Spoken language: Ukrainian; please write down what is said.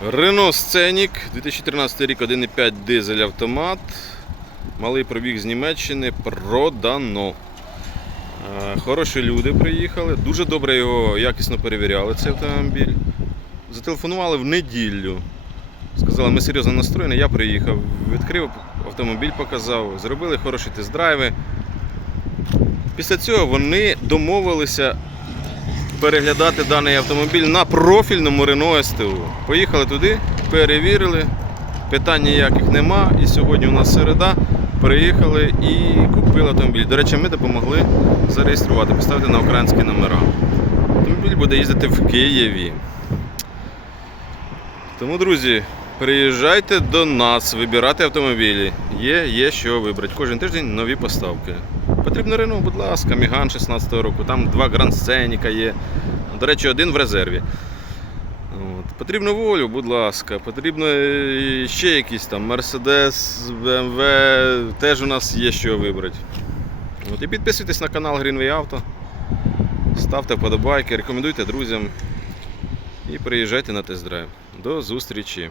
Renault Scenic 2013 рік 1,5 дизель автомат. Малий пробіг з Німеччини продано. Е, Хороші люди приїхали. Дуже добре його якісно перевіряли цей автомобіль. Зателефонували в неділю. Сказали, ми серйозно настроєні. Я приїхав, відкрив автомобіль, показав, зробили хороші тест-драйви. Після цього вони домовилися переглядати даний автомобіль на профільному Renault СТУ. Поїхали туди, перевірили, питань ніяких нема. І сьогодні у нас середа. Приїхали і купили автомобіль. До речі, ми допомогли зареєструвати, поставити на українські номера. Автомобіль буде їздити в Києві. Тому, друзі, приїжджайте до нас, вибирати автомобілі. Є, є що вибрати. Кожен тиждень нові поставки. Потрібно Renault, будь ласка, Міган 16 року, там два Scenic є. До речі, один в резерві. От. Потрібно волю, будь ласка, потрібно е, ще якісь там Mercedes, BMW, теж у нас є що вибрати. От. І підписуйтесь на канал Greenway Auto, ставте вподобайки, рекомендуйте друзям і приїжджайте на тест-драйв. До зустрічі!